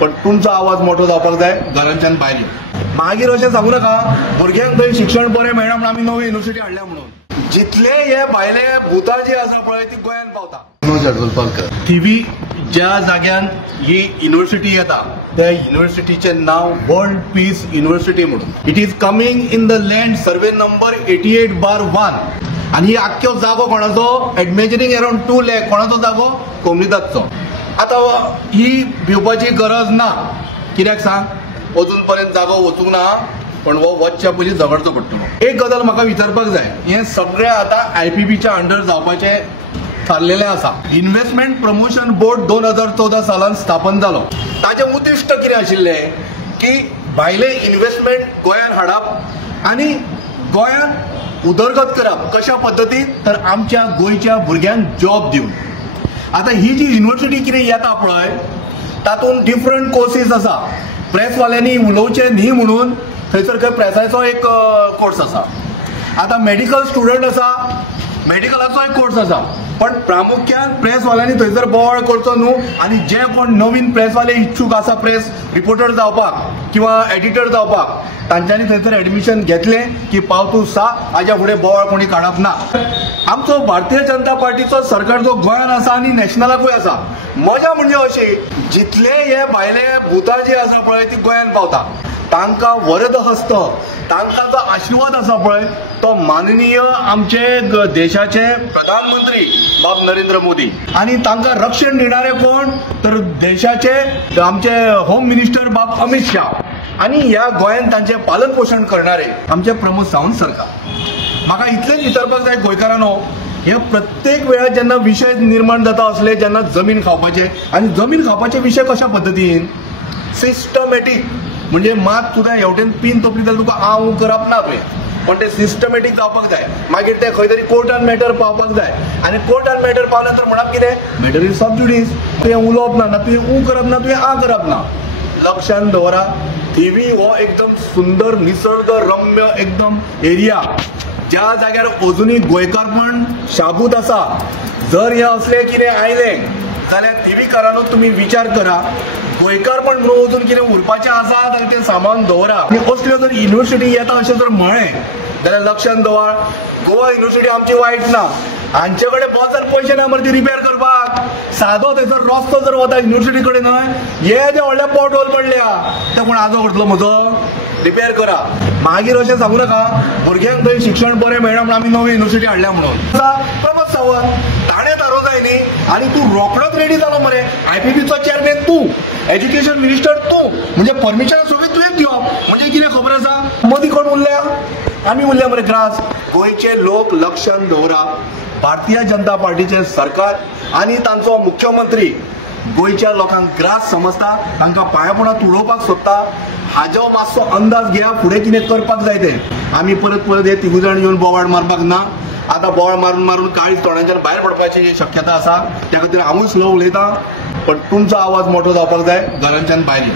पण तुमचो आवाज मोठो जावपाक जाय घरांच्यान भायर. मागीर अशें सांगू नाका भुरग्यांक थंय शिक्षण बरें मेळना म्हणून आमी नवी युनिव्हर्सिटी हाडल्या म्हणून. जितले हे भायले भुतां जी आसा पळय ती गोंयान पावता. थिवी ज्या जाग्यान ही युनिव्हर्सिटी येता त्या युनिव्हर्सिटीचें नाव वर्ल्ड पीस युनिव्हर्सिटी म्हणून. It is coming in the land survey number 88/1 आणि ही आख्खो जागो कोणाचो एडमेजरिंग अराउंड 2 लाख कोणाचो जागो कोमनीदाचो. आता ही भिवपाची गरज ना कित्याक सांग अजून पर्यंत जागो वचूंक ना पण वो वचच्या पयलीं झगडचो पडटलो. एक गजाल म्हाका विचारपाक जाय हें सगळें आतां IPBच्या अंडर जावपाचें थारलेलें आसा. इन्व्हेस्टमेंट प्रमोशन बोर्ड 2014 सालान स्थापन जालो. ताचें उद्दिश्ट कितें आशिल्लें की भायले इन्व्हेस्टमेंट गोंयान हाडप आनी गोंयान उदरगत करप. कशा पद्दतीन तर आमच्या गोंयच्या भुरग्यांक जॉब दिवन. आता ही जी युनिव्हर्सिटी कितें येता पळय तातूंत डिफरंट कोर्सीस आसा. प्रेसवाल्यांनी उलोवचें न्ही म्हणून थंयसर खंय प्रेसाचो एक कोर्स आसा. आता मेडिकल स्टुडंट आसा मेडिकलाचो एक कोर्स आसा पण प्रामुख्यान प्रेसवाल्यांनी थंयसर बोवाळ करचो न्हू. आनी जे कोण नवीन प्रेसवाले इच्छूक आसा प्रेस रिपोर्टर जावपाक किंवा एडिटर जावपाक तांच्यांनी थंयसर एडमिशन घेतलें की पावतू सा हाज्या फुडें बोवाळ कोणी काडप ना. आमचो भारतीय जनता पार्टीचो सरकार जो गोंयान आसा आनी नॅशनलाकूय आसा. मजा म्हणजे अशी जितले हे भायले भुतां जी आसा पळय ती गोंयान पावता तांकां वरद हस्त तांकां जो आशिर्वाद आसा पळय तो माननीय आमचे देशाचे प्रधानमंत्री बाब नरेंद्र मोदी आणि तांकां रक्षण दिणारे कोण तर देशाचे आमचे होम मिनिस्टर बाब अमित शाह आणि ह्या गोंयान तांचे पालन पोषण करणारे आमचे प्रमोद सावंत सरकार. म्हाका इतलेंच विचारपाक जाय गोंयकारांनो हे प्रत्येक वेळार जेन्ना विशय निर्माण जाता असले जेन्ना जमीन खावपाचे आणि जमीन खावपाचे विशय कशा पद्दतीन सिस्टमॅटीक म्हणजे मात सुद्धा एवटेन पिन तोपली जाल्यार तुका आव करप ना तुवें पण ते सिस्टमॅटीक जावपाक जाय. मागीर ते खंय तरी कोर्टान मॅटर पावपाक जाय आनी कोर्टान मॅटर पावल्या नंतर म्हणप कितें मॅटर इज सब जुडीस. तुवें उलोवप ना तुवें करप ना तुवें आ करप ना. लक्षांत दवरा थिवी हो एकदम सुंदर निसर्ग रम्य एकदम एरिया ज्या जाग्यार अजुनूय गोंयकारपण शाबूत आसा. जर हे असले कितें आयलें जाल्यार थिवीकारांनो तुमी विचार करा गोंयकारपण म्हणून अजून कितें उरपाचें आसा जाल्यार तें सांबाळून दवरा. आनी असल्यो जर युनिव्हर्सिटी येता अशें जर म्हळें जाल्यार लक्षांत दवर गोवा युनिव्हर्सिटी आमची वायट ना. हांचे कडेन बोजार पयशे ना मरे ती रिपेर करपाक. सादो थंयसर रस्तो जर वता युनिव्हर्सिटी कडेन न्हय हे जे व्हडले पोर्ट होल पडल्या ते कोण आजो करतलो म्हजो रिपेर करा. मागीर अशें सांगू नाका भुरग्यांक थंय शिक्षण बरें मेळना म्हणून आमी नवी युनिव्हर्सिटी हाडल्या म्हणून. प्रमोद सावंत ताणें थारोवंक जाय न्ही आनी तूं रोखडोच रेडी जालो मरे. IPBचो चेअरमॅन तूं एज्युकेशन मिनिस्टर तूं म्हणजे परमिशन सगळें तुवें दिवप म्हणजे कितें खबर आसा. मदीं कोण उरल्या आमी उरल्या मरे ग्रास. गोंयचे लोक लक्षांत दवरा भारतीय जनता पार्टीचे सरकार आणि तांचो मुख्यमंत्री गोंयच्या लोकांक ग्रास समजता तांकां पांयापणां तुडोवपाक सोदता. हाजो मातसो अंदाज घेया फुडें कितें करपाक जाय तें. आमी परत हे तिगूय जाण येवन बोवाळ मारपाक ना. आतां बोवाळ मारून मारून काळीज तोंडांच्यान भायर पडपाची शक्यता आसा त्या खातीर हांवूय स्लो उलयतां पण तुमचो आवाज मोठो जावपाक जाय घरांच्यान भायर.